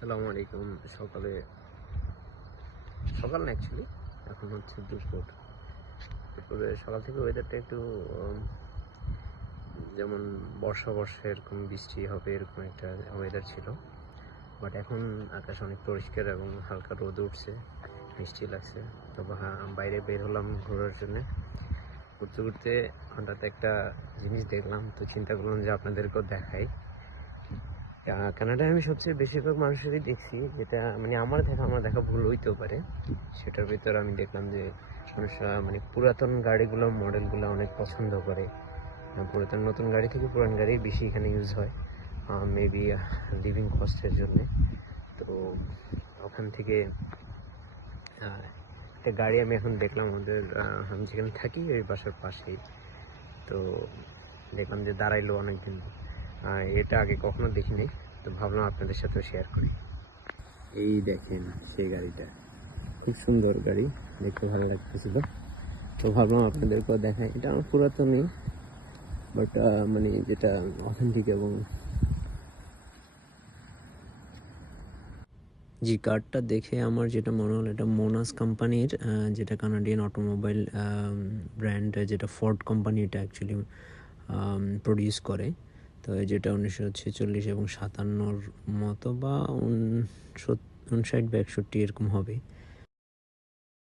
আসসালামু আলাইকুম। সকালে সকাল না অ্যাকচুয়ালি এখন হচ্ছে দুপুর। দুপুরে সকাল থেকে ওয়েদারটা একটু উম, যেমন বর্ষা বর্ষা এরকম বৃষ্টি হবে এরকম একটা ওয়েদার ছিল। বাট এখন আকাশ অনেক পরিষ্কার এবং হালকা রোদ উঠছে, মিষ্টি লাগছে। তো বাইরে বের হলাম ঘোরার জন্যে। ঘুরতে ঘুরতে হঠাৎ একটা জিনিস দেখলাম, তো চিন্তা করলাম যে আপনাদেরকেও দেখাই। কানাডায় আমি সবচেয়ে বেশিরভাগ মানুষেরই দেখছি, যেটা মানে আমার দেখা ভুল হইতেও পারে। সেটার ভিতরে আমি দেখলাম যে মানুষরা মানে পুরাতন গাড়িগুলো মডেলগুলো অনেক পছন্দ করে। পুরাতন নতুন গাড়ি থেকে পুরান গাড়ি বেশি এখানে ইউজ হয়, মেবি লিভিং কস্টের জন্যে। তো ওখান থেকে একটা গাড়ি আমি এখন দেখলাম আমাদের আমি যেখানে থাকি ওই বাসার পাশেই। তো দেখলাম যে দাঁড়াইলো অনেকদিন। এটা আগে কখনো দেখিনি, তো ভাবলাম আপনাদের সাথেও শেয়ার করি। এই দেখেন সেই গাড়িটা, খুব সুন্দর গাড়ি, দেখতে ভালো লাগতেছিল। তো ভাবলাম আপনাদেরকেও দেখাই। এটা আমার পুরাতনই, বাট মানে যেটা অথেন্টিক। এবং জি, কারটা দেখে আমার যেটা মনে হলো, এটা মোনাস কোম্পানির, যেটা কানাডিয়ান অটোমোবাইল ব্র্যান্ড, যেটা ফোর্ড কোম্পানি এটা অ্যাকচুয়ালি প্রডিউস করে। তো যেটা 1946 এবং 57 মতো বা 59 বা 61 এরকম হবে।